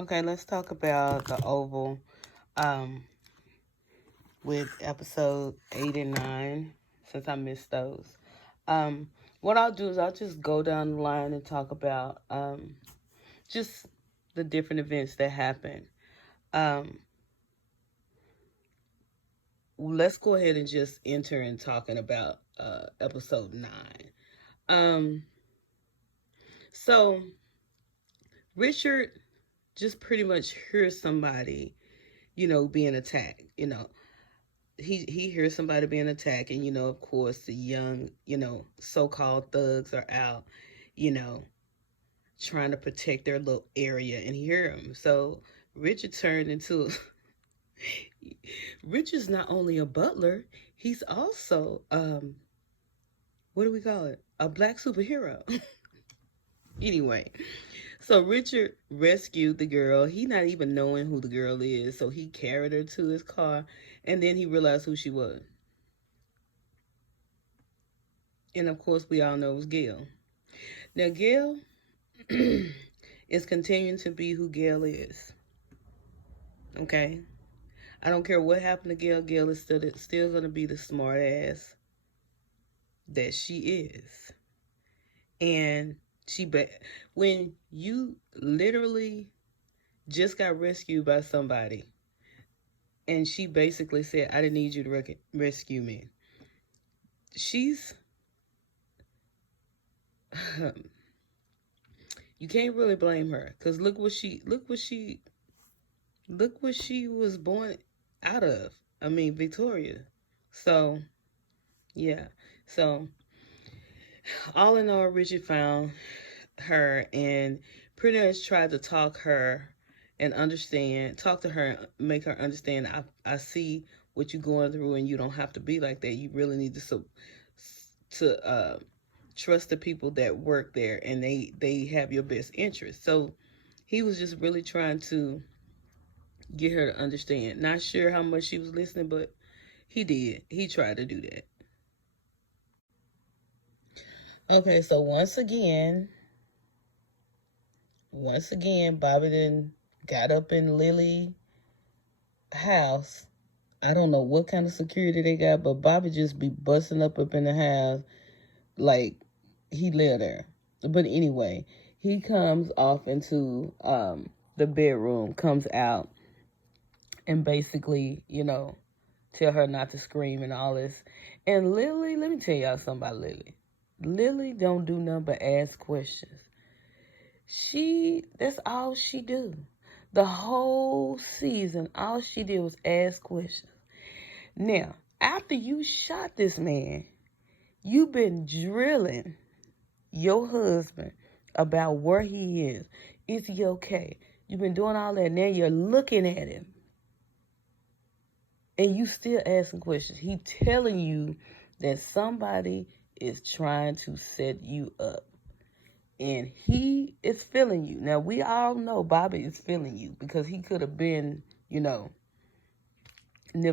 Okay, let's talk about the Oval with episode 8 and 9, since I missed those. Um, what I'll do is I'll just go down the line and talk about just the different events that happened. Um, let's go ahead and just enter in talking about episode 9. Um, so Richard just pretty much hears somebody, being attacked. He hears somebody being attacked, and of course, the young, so-called thugs are out, you know, trying to protect their little area, and hear him. So Richard turned into Richard's not only a butler, he's also what do we call it? A black superhero. Anyway, so Richard rescued the girl. He not even knowing who the girl is, so he carried her to his car, and then he realized who she was. And of course, we all know it was Gail. Now, Gail is continuing to be who Gail is. Okay? I don't care what happened to Gail. Gail is still going to be the smart ass that she is. And when you literally just got rescued by somebody, and she basically said, I didn't need you to rescue me. She's you can't really blame her, because look what she was born out of. I mean, Victoria. So yeah. So all in all, Richard found her and pretty much tried to talk to her, make her understand. I see what you're going through, and you don't have to be like that. You really need to trust the people that work there, and they have your best interest. So he was just really trying to get her to understand. Not sure how much she was listening, but he did. He tried to do that. Okay, so once again, Bobby then got up in Lily's house. I don't know what kind of security they got, but Bobby just be busting up in the house like he lived there. But anyway, he comes off into the bedroom, comes out, and basically, tell her not to scream and all this. And Lily, let me tell y'all something about Lily. Lily don't do nothing but ask questions. That's all she do. The whole season, all she did was ask questions. Now, after you shot this man, you've been drilling your husband about where he is. Is he okay? You've been doing all that. Now you're looking at him, and you still asking questions. He telling you that somebody is trying to set you up, and he is feeling you. Now, we all know Bobby is feeling you, because he could have been, nipped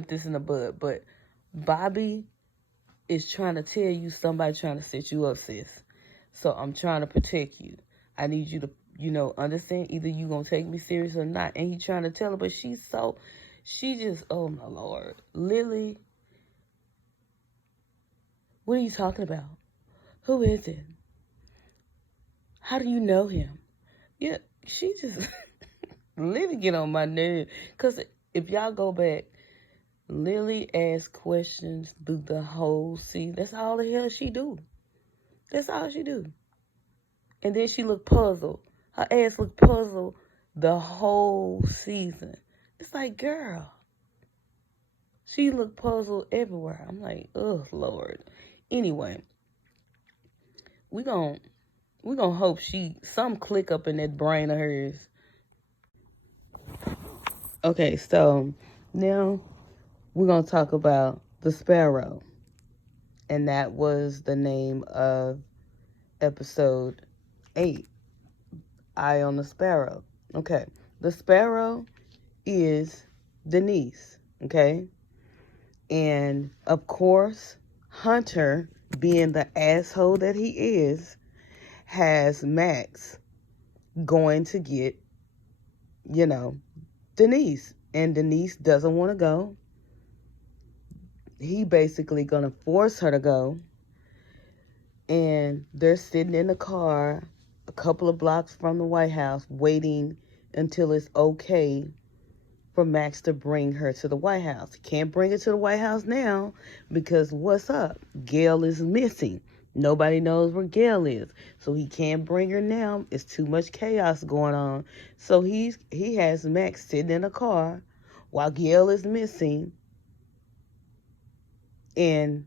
this in the bud. But Bobby is trying to tell you somebody trying to set you up, sis. So I'm trying to protect you. I need you to, understand, either you going to take me serious or not. And he trying to tell her, but she just, oh my Lord. Lily, what are you talking about? Who is it? How do you know him? Yeah, she just, Lily get on my nerves. Because if y'all go back, Lily asks questions through the whole season. That's all the hell she do. That's all she do. And then she looked puzzled. Her ass looked puzzled the whole season. It's like, girl. She looked puzzled everywhere. I'm like, oh Lord. Anyway, we gonna hope some click up in that brain of hers. Okay, so now we're gonna talk about the Sparrow. And that was the name of episode 8. Eye on the Sparrow. Okay. The Sparrow is Denise. Okay. And of course, Hunter, being the asshole that he is, has Max going to get, you know, Denise. And Denise doesn't want to go. He basically gonna force her to go. And they're sitting in the car a couple of blocks from the White House waiting until it's okay for Max to bring her to the White House. He can't bring her to the White House now because what's up? Gail is missing. Nobody knows where Gail is. So he can't bring her now. It's too much chaos going on. So he has Max sitting in a car while Gail is missing and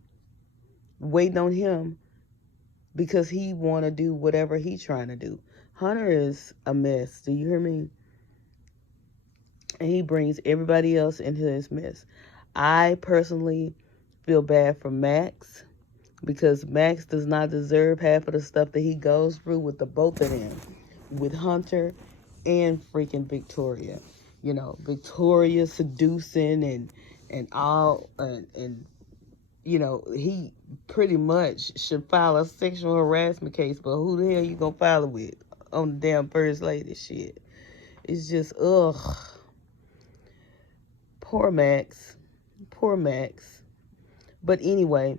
waiting on him because he want to do whatever he's trying to do. Hunter is a mess. Do you hear me? And he brings everybody else into this mess. I personally feel bad for Max because Max does not deserve half of the stuff that he goes through with the both of them, with Hunter and freaking Victoria. You know, Victoria seducing and all and you know, he pretty much should file a sexual harassment case, but who the hell you gonna file it with on the damn first lady shit? It's just, ugh. Poor Max. Poor Max. But anyway,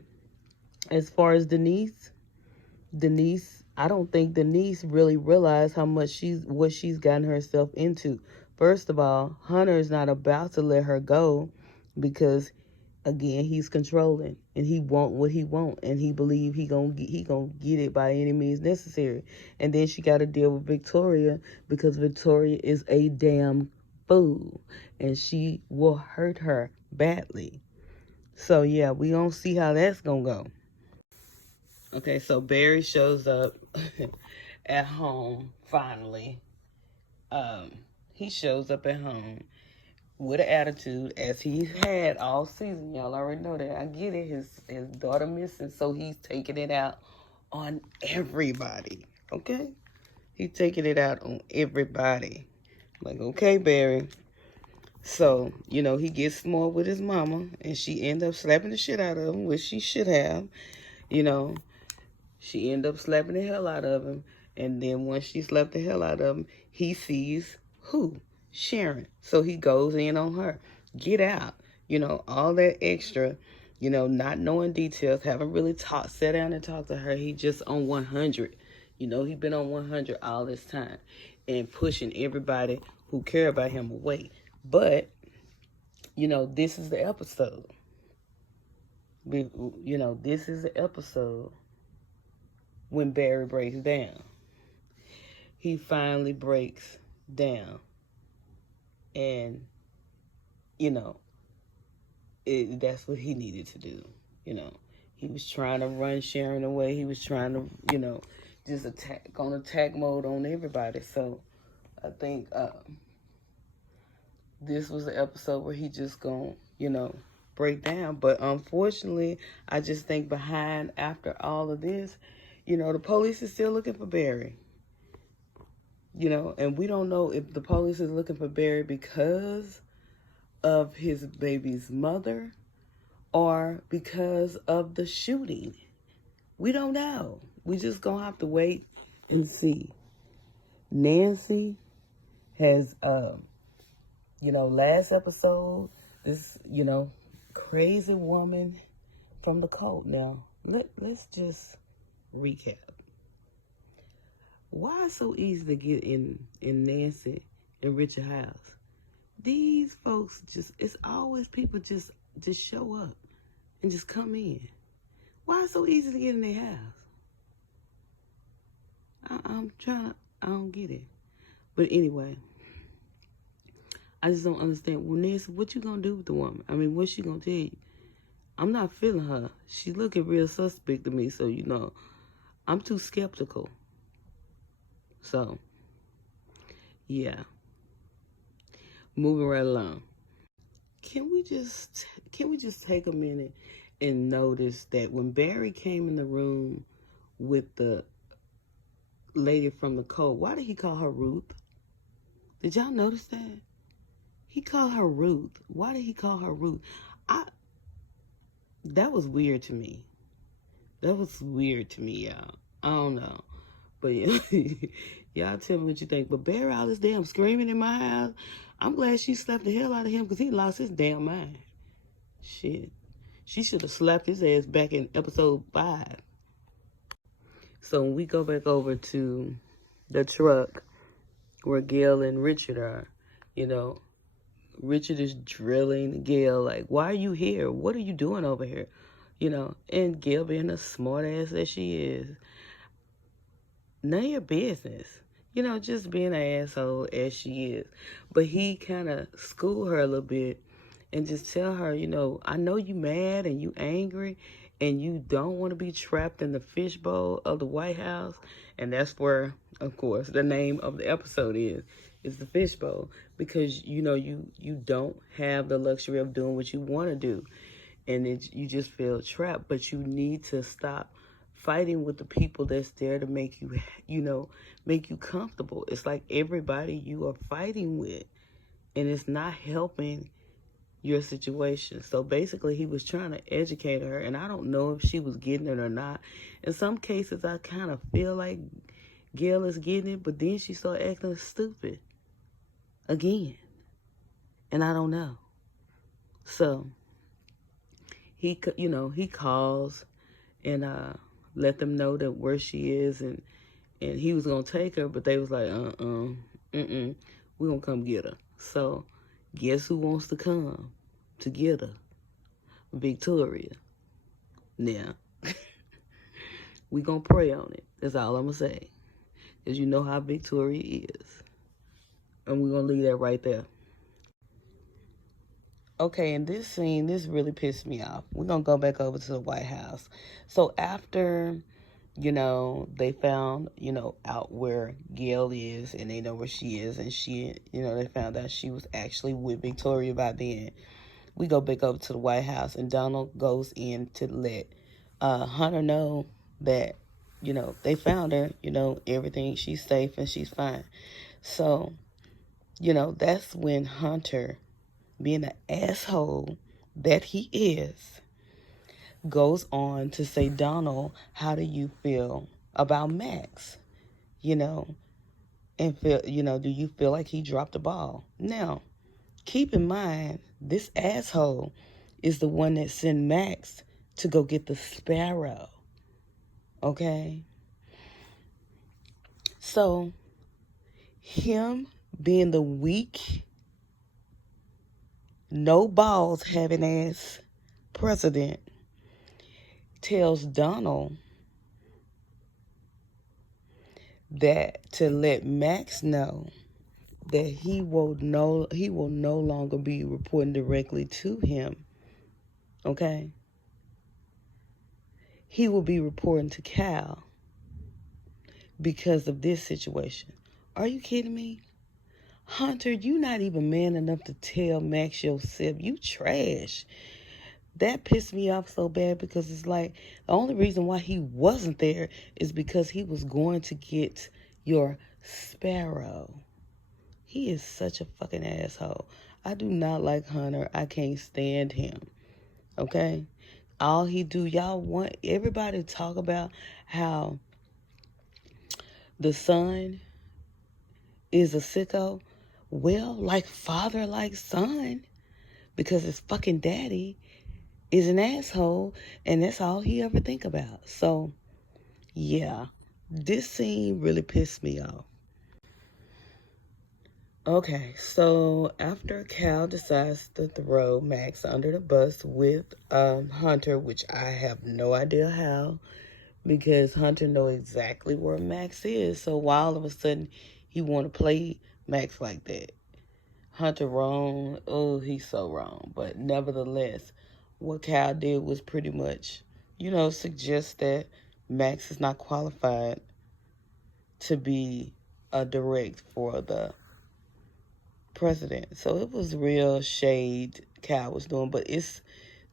as far as Denise, I don't think Denise really realized how much what she's gotten herself into. First of all, Hunter is not about to let her go because again, he's controlling and he want what he want and he believe he gonna get it by any means necessary. And then she got to deal with Victoria because Victoria is a damn fool and she will hurt her badly. So yeah, we gonna see how that's gonna go. Okay, so Barry shows up at home finally. He shows up at home with an attitude as he's had all season. Y'all already know that. I get it. His daughter missing, so he's taking it out on everybody. Okay? He's taking it out on everybody. Like, okay, Barry. So, you know, he gets smart with his mama, and she ends up slapping the shit out of him, which she should have. You know, she ended up slapping the hell out of him. And then once she slapped the hell out of him, he sees who? Sharon. So he goes in on her. Get out. You know, all that extra, you know, not knowing details, haven't really sat down and talked to her. He just on 100. You know, he been on 100 all this time and pushing everybody who care about him away. But, you know, this is the episode. You know, this is the episode when Barry breaks down. He finally breaks down. And, you know, that's what he needed to do. You know, he was trying to run Sharon away. He was trying to, you know, just on attack mode on everybody. So I think this was the episode where he just gonna, you know, break down. But unfortunately, I just think behind after all of this, you know, the police is still looking for Barry. You know, and we don't know if the police is looking for Barry because of his baby's mother or because of the shooting. We don't know. We just gonna have to wait and see. Nancy has, you know, last episode, this, you know, crazy woman from the cult. Now, let's just recap. Why it's so easy to get in Nancy and Richard house? These folks it's always people just show up and just come in. Why it's so easy to get in their house? I don't get it. But anyway, I just don't understand. Well, Nancy, what you gonna do with the woman? I mean, what's she gonna tell you? I'm not feeling her. She looking real suspect to me, so, you know, I'm too skeptical. So, yeah. Moving right along. Can we just take a minute and notice that when Barry came in the room with the lady from the cult, why did he call her Ruth? Did y'all notice that? He called her Ruth. Why did he call her Ruth? That was weird to me. That was weird to me, y'all. I don't know. But Y'all tell me what you think. But Barry all this damn screaming in my house. I'm glad she slapped the hell out of him because he lost his damn mind. Shit. She should have slapped his ass back in episode 5. So when we go back over to the truck where Gail and Richard are, you know, Richard is drilling Gail like, why are you here? What are you doing over here? You know, and Gail being a smart ass that she is, none of your business. You know, just being an asshole as she is. But he kind of schooled her a little bit and just tell her, you know, I know you mad and you angry and you don't want to be trapped in the fishbowl of the White House. And that's where, of course, the name of the episode is the fishbowl. Because, you know, you don't have the luxury of doing what you want to do. And you just feel trapped. But you need to stop fighting with the people that's there to make you, you know, make you comfortable. It's like everybody you are fighting with, and it's not helping your situation. So basically, he was trying to educate her, and I don't know if she was getting it or not. In some cases, I kind of feel like Gail is getting it, but then she started acting stupid again, and I don't know. So he, you know, he calls and let them know that where she is, and he was gonna take her, but they was like, we gonna come get her. So guess who wants to come to get her? Victoria. Now we gonna pray on it. That's all I'm gonna say, cause you know how Victoria is, and we're gonna leave that right there. Okay, in this scene, this really pissed me off. We're gonna go back over to the White House. So after, you know, they found, you know, out where Gail is, and they know where she is, and she, you know, they found out she was actually with Victoria by then. We go back over to the White House, and Donald goes in to let Hunter know that, you know, they found her, you know, everything, she's safe and she's fine. So, you know, that's when Hunter, being an asshole that he is, goes on to say, Donald, how do you feel about Max? You know, and feel, you know, do you feel like he dropped the ball? Now, keep in mind, this asshole is the one that sent Max to go get the sparrow. Okay? So, him being the weak, no balls having ass president tells Donald that to let Max know that he will no longer be reporting directly to him. Okay? He will be reporting to Cal because of this situation. Are you kidding me? Hunter, you not even man enough to tell Max yourself. You trash. That pissed me off so bad because it's like the only reason why he wasn't there is because he was going to get your sparrow. He is such a fucking asshole. I do not like Hunter. I can't stand him. Okay? All he do, y'all want everybody to talk about how the son is a sicko. Well, like father, like son. Because his fucking daddy is an asshole, and that's all he ever think about. So, yeah, this scene really pissed me off. Okay, so after Cal decides to throw Max under the bus with Hunter, which I have no idea how, because Hunter know exactly where Max is. So why all of a sudden he want to play Max like that? Hunter wrong. Oh, he's so wrong. But nevertheless, what Cal did was pretty much, you know, suggest that Max is not qualified to be a direct for the president. So it was real shade Cal was doing, but it's,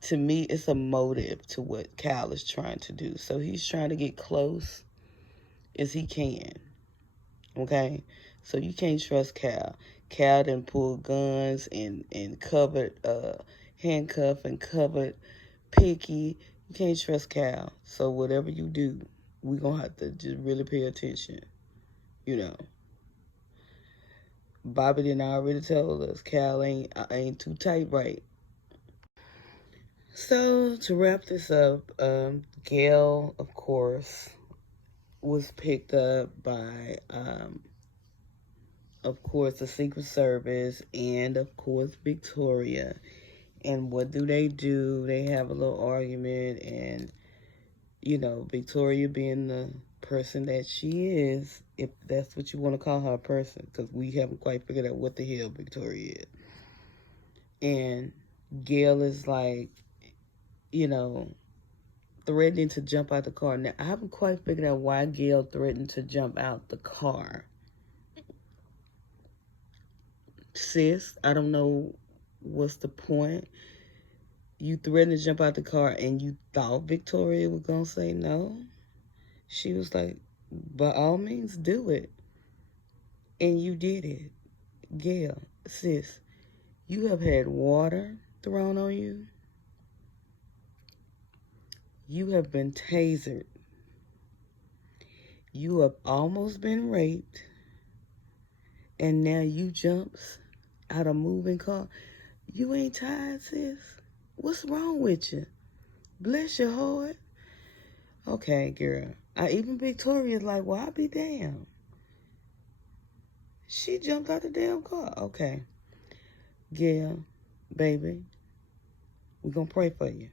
to me, it's a motive to what Cal is trying to do. So he's trying to get close as he can. Okay? So you can't trust Cal. Cal done pulled guns and covered, handcuff and covered Pinky. You can't trust Cal. So whatever you do, we're going to have to just really pay attention. you know. Bobby didn't already told us Cal ain't too tight right. So to wrap this up, Gail, of course, was picked up by, of course, the Secret Service and, of course, Victoria. And what do? They have a little argument, and, you know, Victoria being the person that she is, if that's what you want to call her a person, because we haven't quite figured out what the hell Victoria is. And Gail is like, you know, threatening to jump out the car. Now, I haven't quite figured out why Gail threatened to jump out the car. Sis, I don't know what's the point. You threatened to jump out the car and you thought Victoria was going to say no? She was like, by all means, do it. And you did it. Gail, sis, you have had water thrown on you. You have been tasered. You have almost been raped. And now you jumps out a moving car. You ain't tired, sis? What's wrong with you? Bless your heart. Okay, girl. Even Victoria's like, well, I'll be damned. She jumped out the damn car. Okay. Gail, baby, we're going to pray for you.